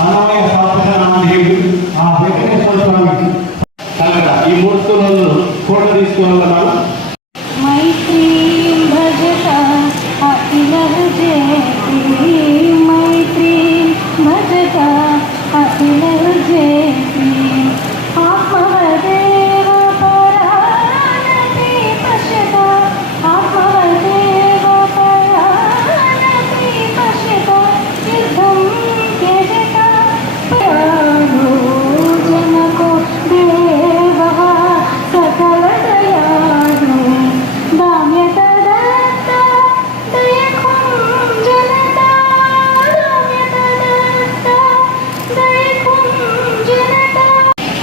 అన్నమయ్య శాస్త్రనామదేవి ఆ వెంకటేశ్వర స్వామి ఈ మూర్తులను ఫోటో తీసుకోవాలన్నాను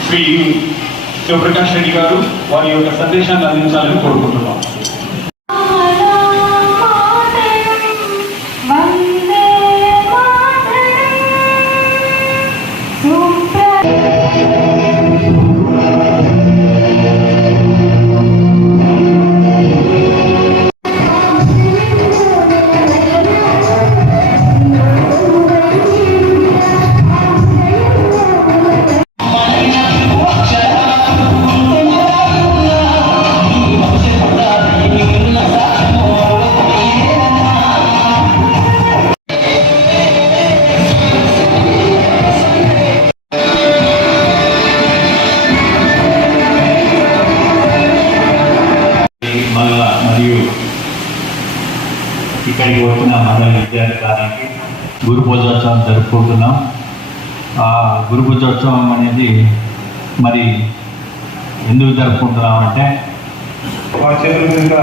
శ్రీ శివప్రకాష్ రెడ్డి గారు వారి యొక్క సందేశాన్ని అందించాలని కోరుకుంటున్నాం. ఇక్కడికి వచ్చిన మన విద్యార్థి గురు పూజోత్సవం జరుపుకుంటున్నాం. ఆ గురు పూజోత్సవం అనేది మరి ఎందుకు జరుపుకుంటున్నాం అంటే మా చేతుల మీదుగా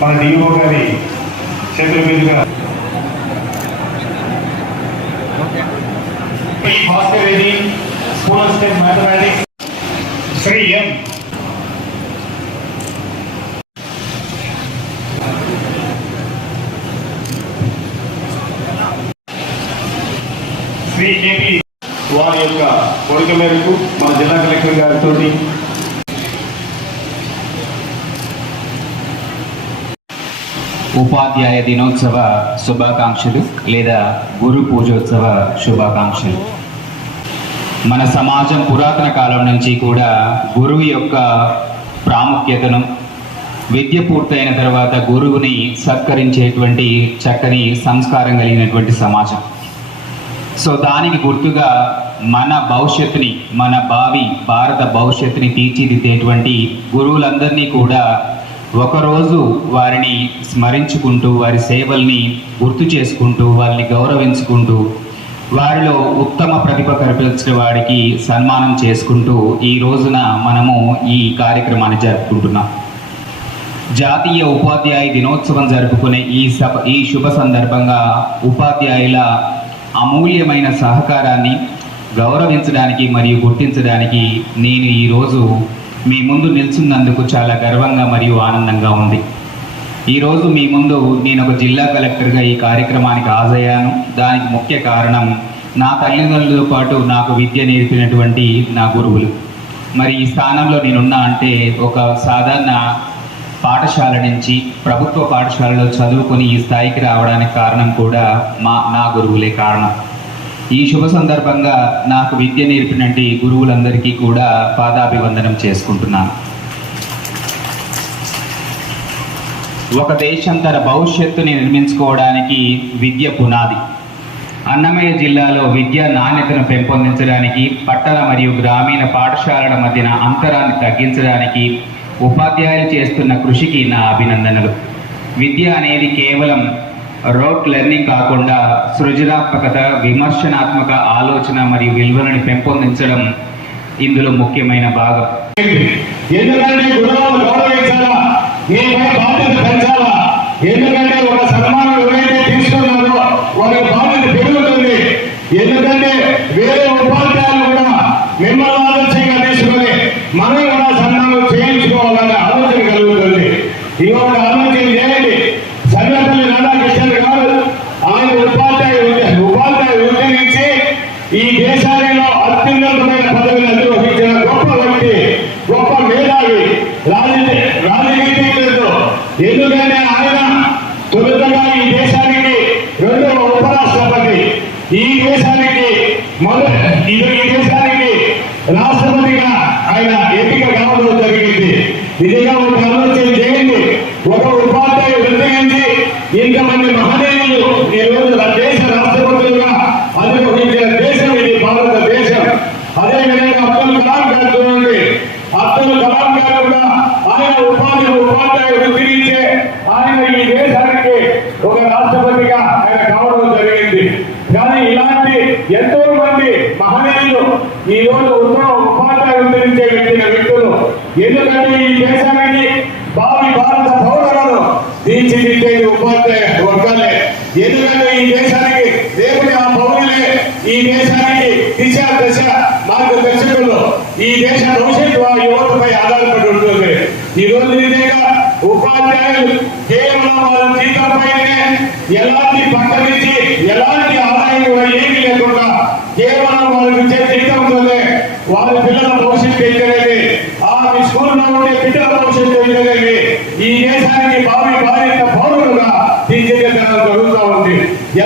మన డిఓ గారి చేతుల మీదుగా Shri Bhaskar Reddy school of mathematics. Shri M Shri KP వారి యొక్క కోరిక మేరకు మన జిల్లా కలెక్టర్ గారితో ఉపాధ్యాయ దినోత్సవ శుభాకాంక్షలు లేదా గురు పూజోత్సవ శుభాకాంక్షలు. మన సమాజం పురాతన కాలం నుంచి కూడా గురువు యొక్క ప్రాముఖ్యతను విద్య పూర్తయిన తర్వాత గురువుని సత్కరించేటువంటి చక్కని సంస్కారం కలిగినటువంటి సమాజం. సో దానికి గుర్తుగా మన భవిష్యత్తుని మన భావి భారత భవిష్యత్తుని తీర్చిదిద్దేటువంటి గురువులందరినీ కూడా ఒకరోజు వారిని స్మరించుకుంటూ వారి సేవల్ని గుర్తు చేసుకుంటూ వారిని గౌరవించుకుంటూ వారిలో ఉత్తమ ప్రతిభ కనిపించిన వాడికి సన్మానం చేసుకుంటూ ఈ రోజున మనము ఈ కార్యక్రమాన్ని జరుపుకుంటున్నాం. జాతీయ ఉపాధ్యాయ దినోత్సవం జరుపుకునే ఈ సభ ఈ శుభ సందర్భంగా ఉపాధ్యాయుల అమూల్యమైన సహకారాన్ని గౌరవించడానికి మరియు గుర్తించడానికి నేను ఈరోజు మీ ముందు నిల్చున్నందుకు చాలా గర్వంగా మరియు ఆనందంగా ఉంది. ఈరోజు మీ ముందు నేను ఒక జిల్లా కలెక్టర్గా ఈ కార్యక్రమానికి హాజరయ్యాను. దానికి ముఖ్య కారణం నా తల్లిదండ్రులతో పాటు నాకు విద్య నేర్పినటువంటి నా గురువులు. మరి ఈ స్థానంలో నేనున్నా అంటే ఒక సాధారణ పాఠశాల నుంచి ప్రభుత్వ పాఠశాలలో చదువుకొని ఈ స్థాయికి రావడానికి కారణం కూడా మా నా గురువులే కారణం. ఈ శుభ సందర్భంగా నాకు విద్య నేర్పినటువంటి గురువులందరికీ కూడా పాదాభివందనం చేసుకుంటున్నాను ఒక దేశం తన భవిష్యత్తుని నిర్మించుకోవడానికి విద్య పునాది. అన్నమయ్య జిల్లాలో విద్యా నాణ్యతను పెంపొందించడానికి పట్టణ మరియు గ్రామీణ పాఠశాలల మధ్యన అంతరాన్ని తగ్గించడానికి ఉపాధ్యాయులు చేస్తున్న కృషికి నా అభినందనలు. విద్య అనేది కేవలం రోట్ లెర్నింగ్ కాకుండా సృజనాత్మకత విమర్శనాత్మక ఆలోచన మరియు విలువలను పెంపొందించడం ఇందులో ముఖ్యమైన భాగం. ఎందుకంటే బాధ్యత పెంచాలా? ఎందుకంటే ఒక సన్మానం ఎవరైతే తీసుకున్నారో వారి బాధ్యత పెరుగుతుంది. ఎందుకంటే వేరే ఉపాధ్యాయులు కూడా మిమ్మల్ని ఆలోచనగా తీసుకొని మనం కూడా సన్మానం చేయించుకోవాలనే ఆలోచన కలుగుతుంది. ఇవాళ ఆలోచన చేయండి. మేధావి రాజకీయ ఎందుకంటే ఆయన తొలుతగా ఈ దేశానికి రెండవ ఉపరాష్ట్రపతి ఈ దేశానికి మొదటి ఇది ఈ దేశానికి రాష్ట్రపతిగా ఆయన ఎంపిక కావడం జరిగింది నిజంగా ఒక ఆలోచన చేయండి ఒక ఉపాధ్యాయ వృత్తి నుంచి ఇంతమంది మహనీయులు ఈ రోజు నా దేశ రాష్ట్రపతులుగా అధిరోహించిన దేశం ఇది భారతదేశం అదే విధంగా అబ్దుల్ కలాం గారు చూడండి అబ్దుల్ కలాం గారు కూడా ఆయన ఉపాధి ఉపాధ్యాయ వృత్తి నుంచే ఆయన ఈ దేశానికి ఒక రాష్ట్రపతిగా ఆయన కావడం జరిగింది కానీ ఇలాంటి ఎంతో మంది మహనీయులు ఈ రోజు ఉత్తమ ఉపాధ్యాయ వృత్తి నుంచే పెట్టిన వ్యక్తులు ఎందుకంటే ఈ దేశానికి భావి భారత పౌరులను తీర్చిదిద్దేది ఉపాధ్యాయ వర్గాలే ఎందుకంటే ఈ దేశానికి రేపటి ఆ పౌరులే ఈ దేశానికి దిశ దశ మార్గదర్శకులు ఈ దేశ భవిష్యత్తు ఆ యువతపై ఆధారపడి ఉంటుంది. ఈ రోజు నిజంగా ఉపాధ్యాయులు కేవలం వాళ్ళ జీతంపైనే ఎలాంటి పక్క నుంచి ఎలాంటి ఆదాయం కూడా ఏమీ లేకుండా కేవలం వాళ్ళకి ఇచ్చే జీతంతోనే వాళ్ళ పిల్లల భవిష్యత్తు ఏంటనేది ఆ మీ స్కూల్లో ఉండే బిడ్డల భవిష్యత్తు ఏంటనేది ఈ దేశానికి భావి భార్య పౌరులుగా